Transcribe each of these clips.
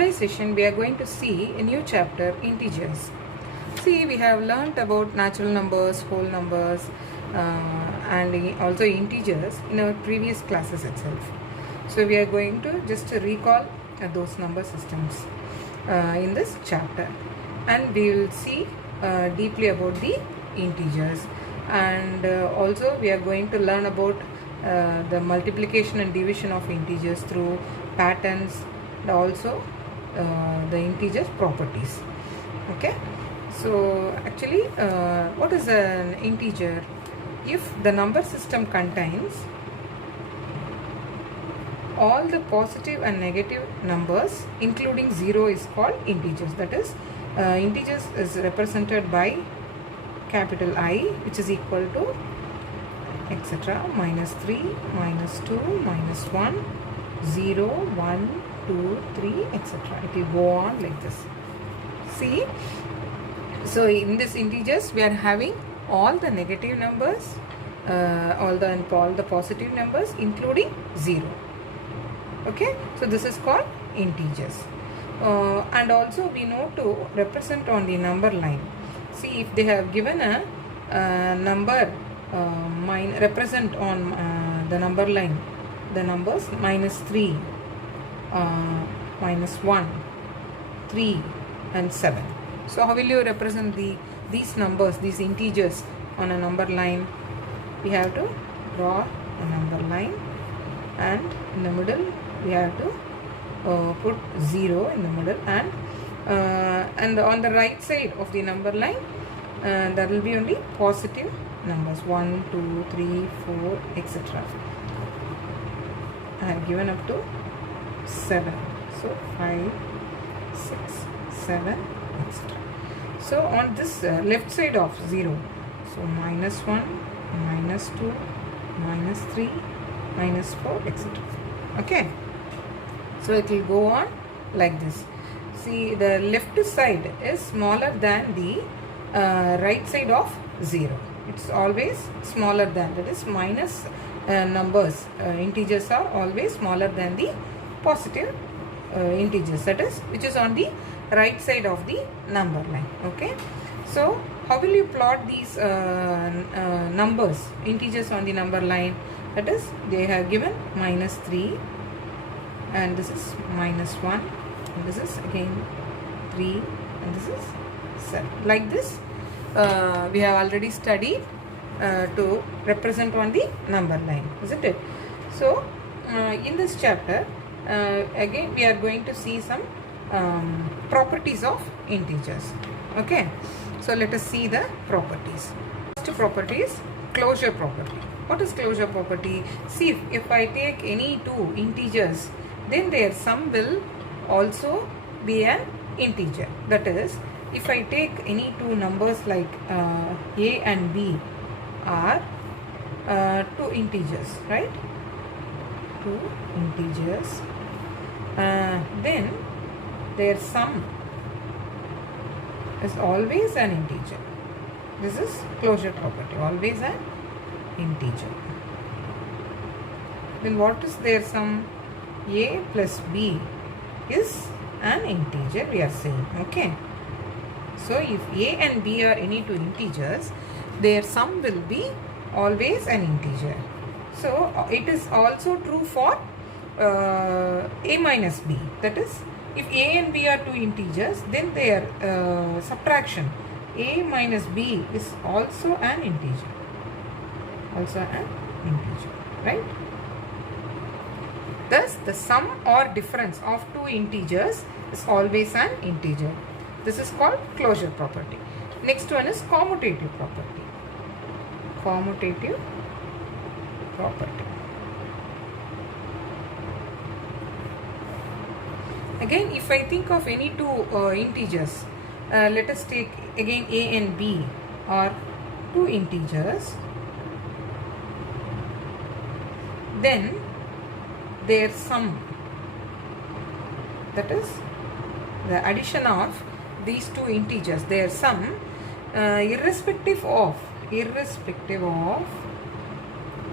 today's session we are going to see a new chapter, integers. See, we have learnt about natural numbers, whole numbers, and also integers in our previous classes itself. So we are going to just recall those number systems in this chapter, and we will see deeply about the integers, and also we are going to learn about the multiplication and division of integers through patterns, and also the integers properties. Okay, so actually what is an integer? If the number system contains all the positive and negative numbers including 0 is called integers. That is, integers is represented by capital I, which is equal to etc. -3, -2, -1, 0, 1, 2, 3, etc. It will go on like this. See, so in this integers we are having all the negative numbers, all the positive numbers including 0. Okay, so this is called integers, and also we know to represent on the number line. See, if they have given a number represent on the number line the numbers -3, -1, 3 and 7. So how will you represent these numbers, these integers on a number line? We have to draw a number line, and in the middle we have to put 0 in the middle, and on the right side of the number line there will be only positive numbers 1, 2, 3, 4, etc. I have given up to 7. So 5, 6, 7, etc. So on this left side of 0, so -1, -2, -3, -4, etc. Okay, so it will go on like this. See, the left side is smaller than the right side of 0. It's always smaller than, that is minus numbers, integers are always smaller than the positive integers, that is which is on the right side of the number line. Okay, so how will you plot these numbers, integers on the number line? That is, they have given -3, and this is -1, and this is again 3, and this is 7. Like this we have already studied to represent on the number line, isn't it? So in this chapter again we are going to see some properties of integers. Okay, so let us see the properties. First property is closure property. What is closure property? See, if I take any two integers, then their sum will also be an integer. That is, if I take any two numbers like A and B are two integers, right? Two integers, then their sum is always an integer. This is closure property, always an integer. Then what is their sum? A plus B is an integer, we are saying. Okay, so if A and B are any two integers, their sum will be always an integer. So it is also true for A minus B. That is, if A and B are two integers, then their subtraction A minus B is also an integer. Also an integer, right? Thus, the sum or difference of two integers is always an integer. This is called closure property. Next one is commutative property. Commutative property. Again, if I think of any two integers, let us take again A and B are two integers, then their sum, that is the addition of these two integers, their sum, irrespective of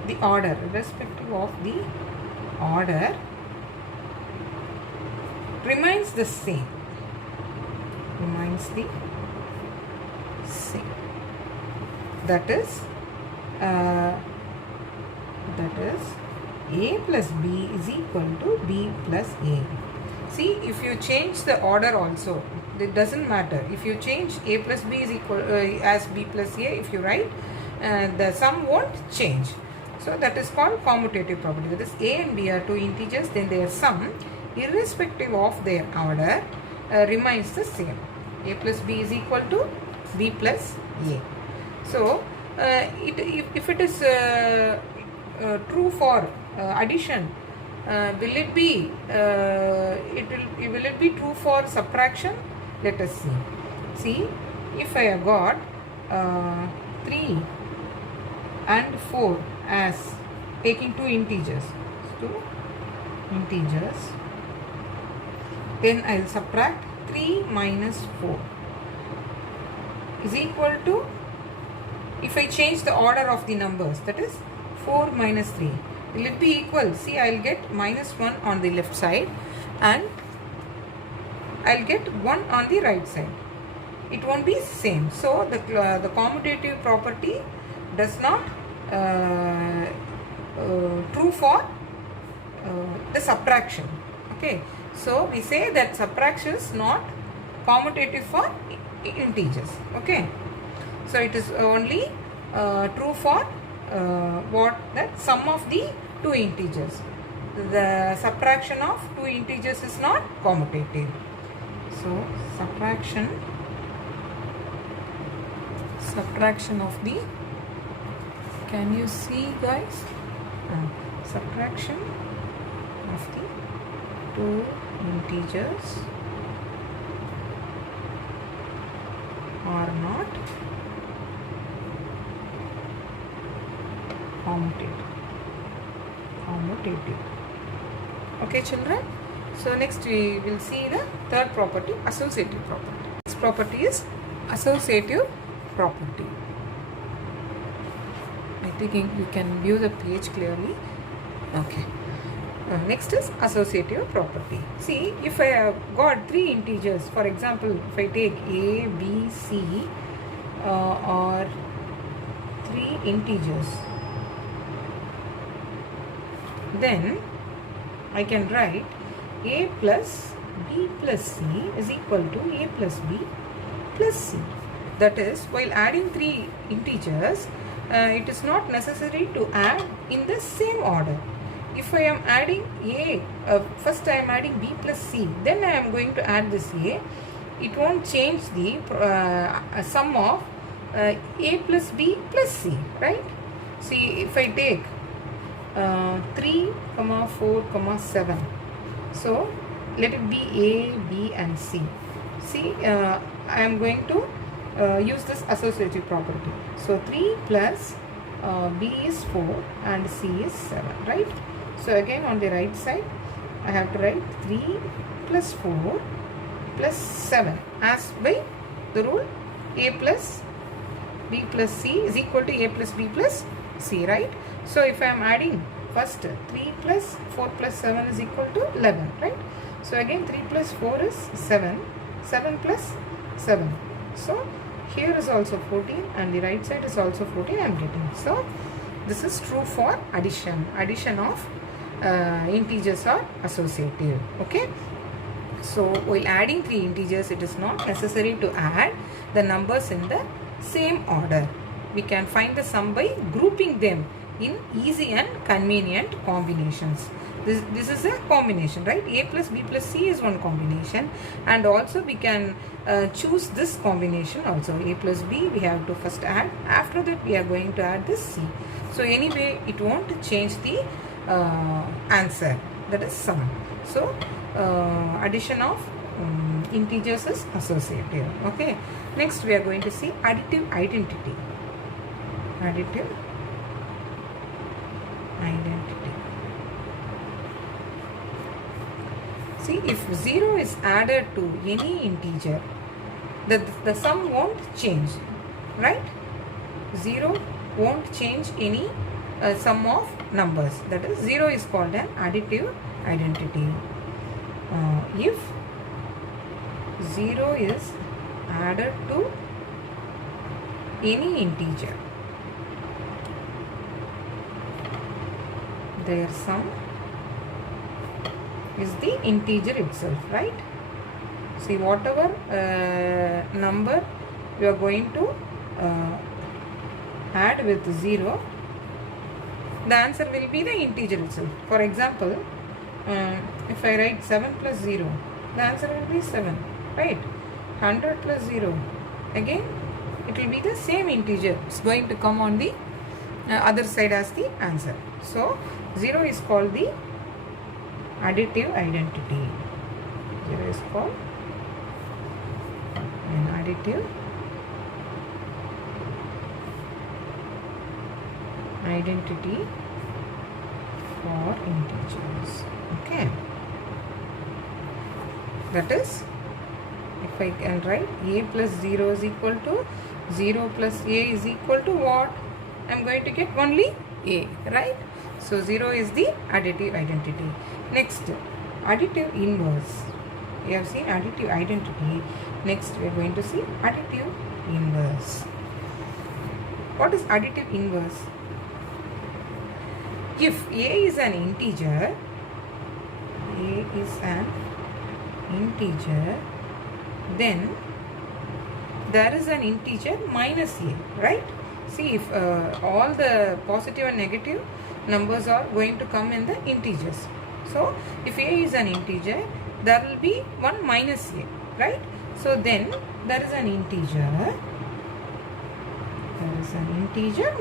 the order, remains the same. Remains the same. That is a plus b is equal to b plus a. See, if you change the order also, it doesn't matter. If you change a plus b is equal as b plus a, if you write, the sum won't change. So that is called commutative property. That is, a and b are two integers, then their sum, irrespective of their order, remains the same. A plus b is equal to b plus a. So if it is true for addition, will it be true for subtraction? Let us see. See, if I have got 3 and 4 as taking two integers, then I will subtract 3 minus 4 is equal to, if I change the order of the numbers, that is 4 minus 3, will it be equal? See, I will get minus 1 on the left side and I will get 1 on the right side. It won't be same. So the commutative property does not true for the subtraction. Okay, so we say that subtraction is not commutative for integers. Okay, so it is only true for that sum of the two integers. The subtraction of two integers is not commutative. So subtraction of the, can you see guys, subtraction of the two integers are not commutative. Okay children, so next we will see the third property, associative property. This property is associative property. I think you can view the page clearly. Okay, next is associative property. See, if I have got three integers, for example, if I take a, b, c, or three integers, then I can write a plus b plus c is equal to a plus b plus c. That is, while adding three integers, it is not necessary to add in the same order. If I am adding a, first I am adding b plus c, then I am going to add this a, it won't change the sum of a plus b plus c, right? See, if I take 3, 4, 7, so let it be a, b and c. See, I am going to use this associative property. So 3 plus b is 4 and c is 7, right? So again on the right side I have to write 3 plus 4 plus 7 as by the rule a plus b plus c is equal to a plus b plus c, right? So if I am adding first 3 plus 4 plus 7 is equal to 11, right? So again 3 plus 4 is 7, 7 plus 7. So here is also 14 and the right side is also 14 I am getting. So this is true for addition. Addition of integers are associative. Okay. So while adding three integers, it is not necessary to add the numbers in the same order. We can find the sum by grouping them in easy and convenient combinations. This is a combination, right? A plus b plus c is one combination, and also we can choose this combination also. A plus b we have to first add, after that we are going to add this c. So anyway it won't change the answer, that is sum. So addition of integers is associative. Okay, next we are going to see additive identity. Additive identity. See, if 0 is added to any integer, the sum won't change, right? 0 won't change any sum of numbers. That is, 0 is called an additive identity. If 0 is added to any integer. Their sum is the integer itself, right? See, whatever number you are going to add with 0, the answer will be the integer itself. For example, if I write 7 plus 0, the answer will be 7, right? 100 plus 0, again it will be the same integer. It's going to come on the other side as the answer. So 0 is called the additive identity. 0 is called an additive identity for integers. Okay, that is, if I can write a plus 0 is equal to 0 plus a is equal to what? I am going to get only a, right? So 0 is the additive identity. Next, additive inverse. We have seen additive identity. Next, we are going to see additive inverse. What is additive inverse? If a is an integer, then there is an integer minus a, right? See, if all the positive and negative numbers are going to come in the integers. So, if a is an integer, there will be one minus a, right? So, then there is an integer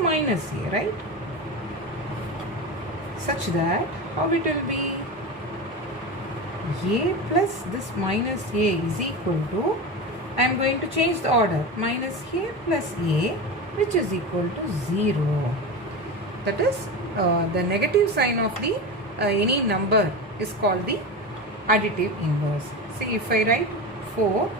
minus a, right? Such that, how it will be? A plus this minus a is equal to, I am going to change the order, minus a plus a, which is equal to 0. That is, the negative sign of the any number is called the additive inverse. See, if I write 4,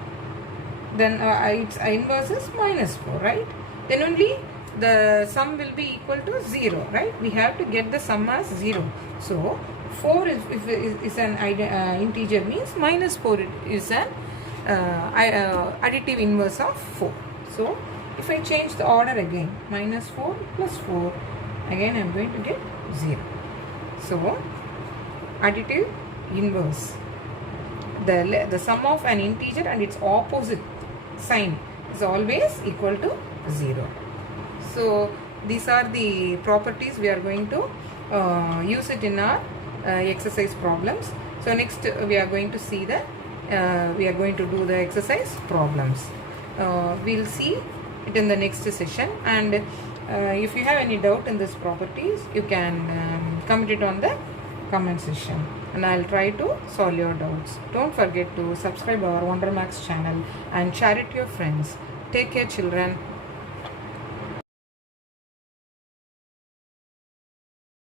then its inverse is minus 4, right? Then only the sum will be equal to 0, right? We have to get the sum as 0. So, 4 is an integer, means minus 4 is an additive inverse of 4. So, if I change the order again, minus 4 plus 4, again I am going to get 0. So, additive inverse. The sum of an integer and its opposite sign is always equal to 0. So, these are the properties we are going to use it in our exercise problems. So, next we are going to see the we are going to do the exercise problems. We will see it in the next session, and if you have any doubt in these properties, you can comment it on the comment section, and I will try to solve your doubts. Don't forget to subscribe our Wonder Max channel and share it to your friends. Take care, children.